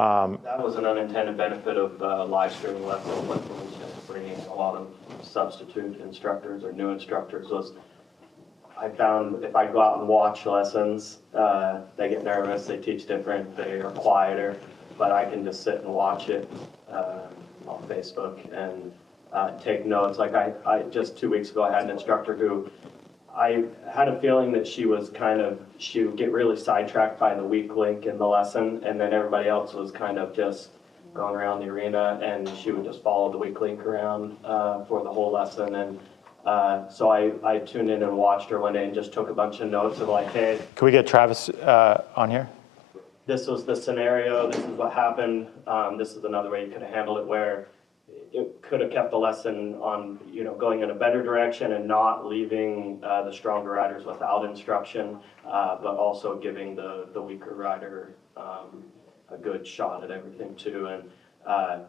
That was an unintended benefit of live streaming lessons, like bringing a lot of substitute instructors or new instructors was, I found if I go out and watch lessons, they get nervous, they teach different, they are quieter, but I can just sit and watch it on Facebook and take notes. Like I just 2 weeks ago, I had an instructor who I had a feeling that she would get really sidetracked by the weak link in the lesson, and then everybody else was kind of just going around the arena, and she would just follow the weak link around for the whole lesson. And so I tuned in and watched her one day and just took a bunch of notes of like, hey. Can we get Travis on here? This was the scenario, this is what happened, this is another way you could have handled it, where it could have kept the lesson on, going in a better direction and not leaving the stronger riders without instruction, but also giving the weaker rider a good shot at everything too. And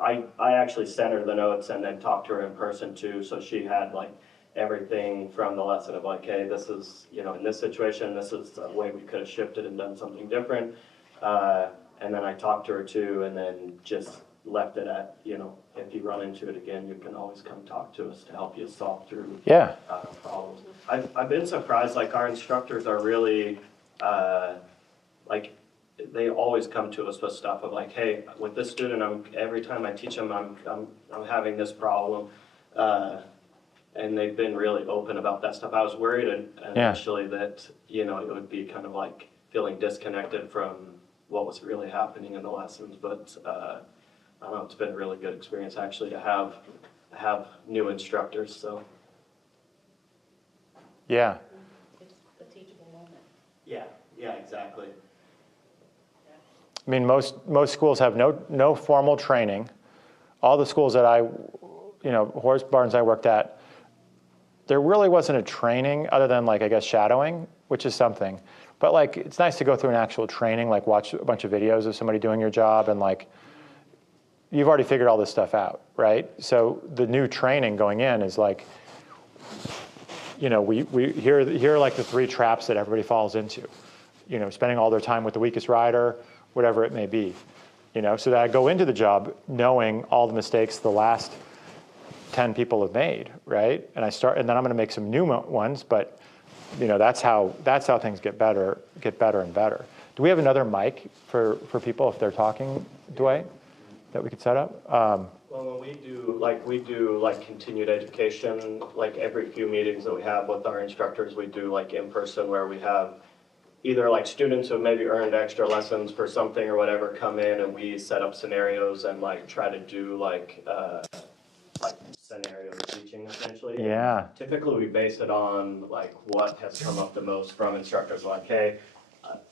I actually sent her the notes and then talked to her in person too, so she had like everything from the lesson of like, hey, this is, in this situation, this is a way we could have shifted and done something different. And then I talked to her too, and then just left it at, if you run into it again, you can always come talk to us to help you solve through problems. I've been surprised, like our instructors are really, they always come to us with stuff of like, hey, with this student, every time I teach them, I'm having this problem. And they've been really open about that stuff. I was worried initially that, it would be kind of like feeling disconnected from what was really happening in the lessons, but I don't know, it's been a really good experience actually to have new instructors, so. Yeah. It's a teachable moment. Yeah, exactly. I mean, most schools have no formal training. All the schools that horse barns I worked at, there really wasn't a training other than like, I guess, shadowing, which is something. But like, it's nice to go through an actual training, like watch a bunch of videos of somebody doing your job and like, you've already figured all this stuff out, right? So the new training going in is like, we here are like the 3 traps that everybody falls into. Spending all their time with the weakest rider, whatever it may be. So that I go into the job knowing all the mistakes the last 10 people have made, right? And then I'm going to make some new ones, but that's how things get better and better. Do we have another mic for people if they're talking, Dwight, that we could set up? Well, when we do continued education, like every few meetings that we have with our instructors, we do like in person where we have either like students who maybe earned extra lessons for something or whatever come in, and we set up scenarios and like try to do like scenario teaching essentially. Yeah. And typically we base it on like what has come up the most from instructors, like, hey,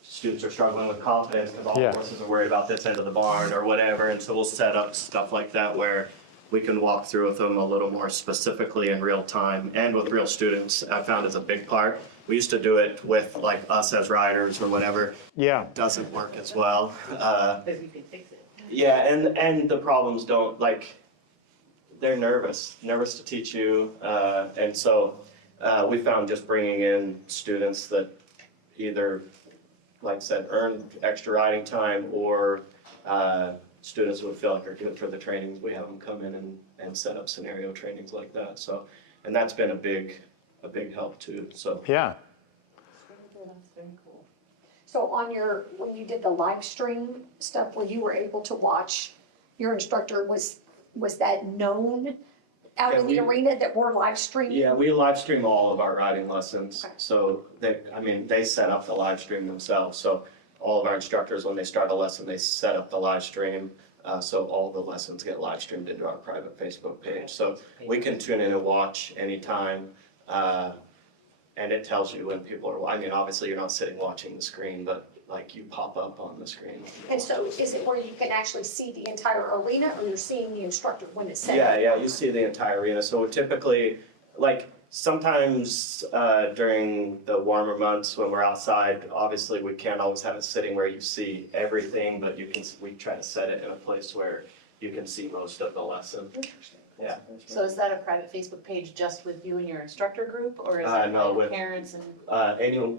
students are struggling with confidence because all horses are worried about this end of the barn or whatever, and so we'll set up stuff like that where we can walk through with them a little more specifically in real time and with real students. I found is a big part. We used to do it with like us as riders or whatever. Yeah. It doesn't work as well. But we can fix it. Yeah, and the problems don't, like, they're nervous to teach you, and so we found just bringing in students that either, like I said, earn extra riding time, or students who would feel like are good for the trainings, we have them come in and set up scenario trainings like that. So, and that's been a big help too. So Yeah. That's very cool. So when you did the live stream stuff, where you were able to watch your instructor, was that known out in the arena that we're live streaming? yeah, we live stream all of our riding lessons. Okay. So they set up the live stream themselves. So all of our instructors, when they start a lesson, they set up the live stream. So all the lessons get live streamed into our private Facebook page. So we can tune in and watch anytime. And it tells you when people are, obviously you're not sitting watching the screen, but like you pop up on the screen. And so is it where you can actually see the entire arena, or you're seeing the instructor when it's set up? Yeah, you see the entire arena. So typically, like sometimes during the warmer months when we're outside, obviously we can't always have it sitting where you see everything, but we try to set it in a place where you can see most of the lesson. Yeah. So is that a private Facebook page just with you and your instructor group, or is it No, like with parents and?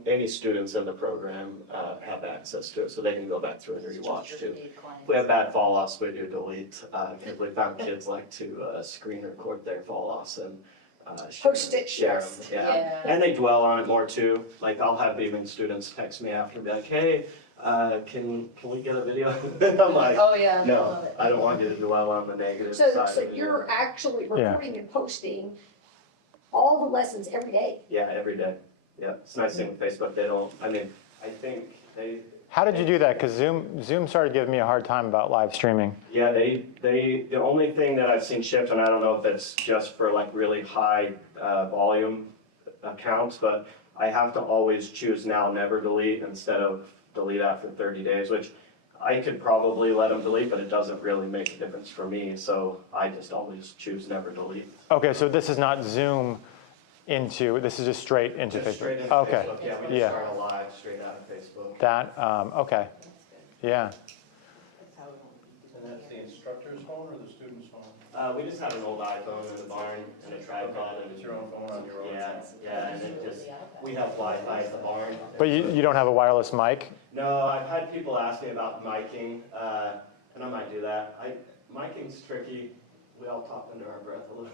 any students in the program have access access to it, so they can go back through and rewatch too. If we have bad fall offs, we do delete, because we found kids like to screen record their fall offs and Post it, share them, yes. yeah. And they dwell on it more too. Like I'll have even students text me after and be like, hey, can we get a video? I'm like, Oh, yeah. I no, love it. I don't want you to dwell on the negative So, side. so of it. you're actually Yeah. recording and posting all the lessons every day? Yeah, every day. Yeah, it's a nice thing with Facebook. They don't. I mean, I think they. How did you do that? Because Zoom started giving me a hard time about live streaming. Yeah, the only thing that I've seen shift, and I don't know if it's just for like really high volume accounts, but I have to always choose now, never delete instead of delete after 30 days, which I could probably let them delete, but it doesn't really make a difference for me. So I just always choose never delete. Okay, so this is not Zoom into, this is just straight into Just Facebook. straight into Okay, Facebook. Yeah, we just yeah. start a live straight out of Facebook. That, okay, yeah. And that's the instructor's phone or the student's phone? We just have an old iPhone in the barn and a tripod and It's your own phone on your own. yeah, and it just, we have Wi-Fi at the barn. But you don't have a wireless mic? No, I've had people ask me about miking, and I might do that. Micing's tricky. We all talk under our breath a little.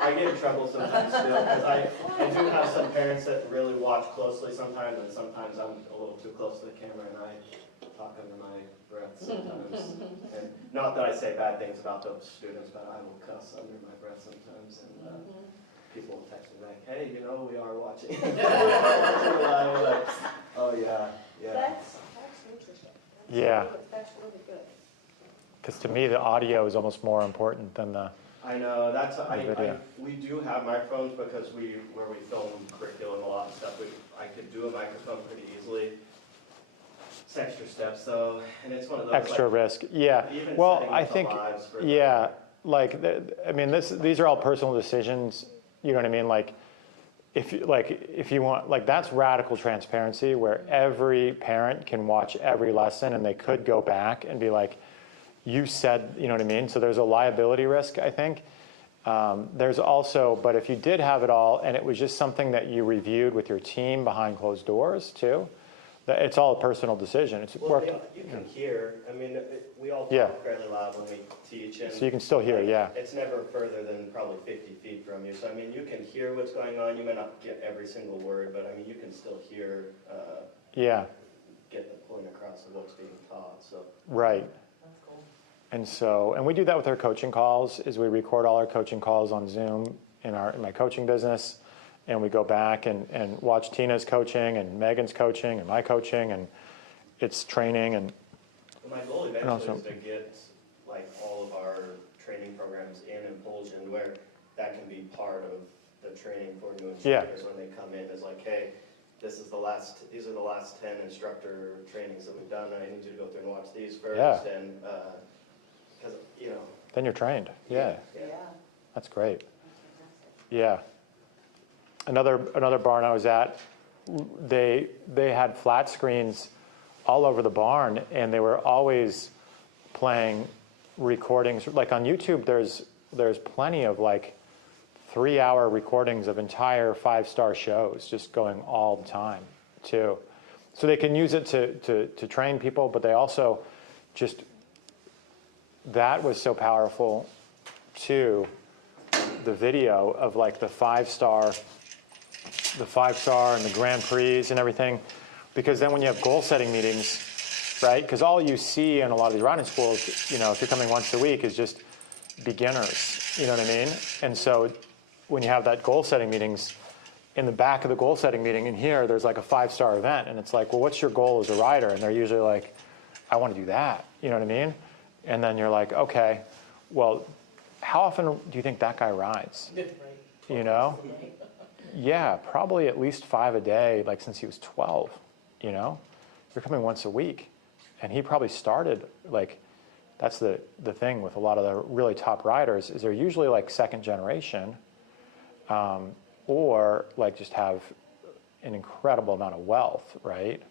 I get in trouble sometimes still, because I do have some parents that really watch closely sometimes, and sometimes I'm a little too close to the camera and I talk under my breath sometimes. And not that I say bad things about those students, but I will cuss under my breath sometimes, and people will text me like, hey, you know, we are watching. Like, oh yeah, yeah. That's interesting. Yeah. That's really good. Because to me, the audio is almost more important than the, I know, that's, Video. we do have microphones because where we film curriculum, a lot of stuff, I could do a microphone pretty easily. It's extra steps though, and it's one of those. extra like, risk. Yeah, even well, setting I up the think, lives for yeah, like, I mean, these are all personal decisions, you know what I mean? Like, if you want, like, that's radical transparency where every parent can watch every lesson and they could go back and be like, you said, you know what I mean? So there's a liability risk, I think. There's also, but if you did have it all and it was just something that you reviewed with your team behind closed doors too, it's all a personal decision. It's Well, worked. you can hear, I mean, we all Yeah. talk fairly loud when we teach, and. So you can still hear, like, yeah. It's never further than probably 50 feet from you, so I mean, you can hear what's going on, you may not get every single word, but I mean, you can still hear, Yeah, get the point across of what's being taught, so. right. And so, and we do that with our coaching calls, is we record all our coaching calls on Zoom in my coaching business, and we go back and watch Tina's coaching and Megan's coaching and my coaching, and it's training and My goal also- eventually is to get like all of our training programs in Impulsion where that can be part of the training for new Yeah. instructors when they come in, is like, hey, these are the last 10 instructor trainings that we've done, and I need you to go through and watch these first, Yeah. and, because, you know. then you're trained. Yeah, that's great. Yeah. Another barn I was at, they had flat screens all over the barn, and they were always playing recordings. Like on YouTube, there's plenty of like 3-hour recordings of entire 5-star shows just going all the time too. So they can use it to train people, but they also just, that was so powerful too, the video of like the 5-star and the Grand Prix and everything, because then when you have goal setting meetings, right? Because all you see in a lot of these riding schools, you know, if you're coming once a week, is just beginners, you know what I mean? And so when you have that goal setting meetings, in the back of the goal setting meeting in here, there's like a 5-star event, and it's like, well, what's your goal as a rider? And they're usually like, I want to do that, you know what I mean? And then you're like, okay, well, how often do you think that guy rides? You know? Yeah, probably at least 5 a day, like since he was 12, you know? You're coming once a week. And he probably started, like, that's the thing with a lot of the really top riders, is they're usually like second generation, or like just have an incredible amount of wealth, right?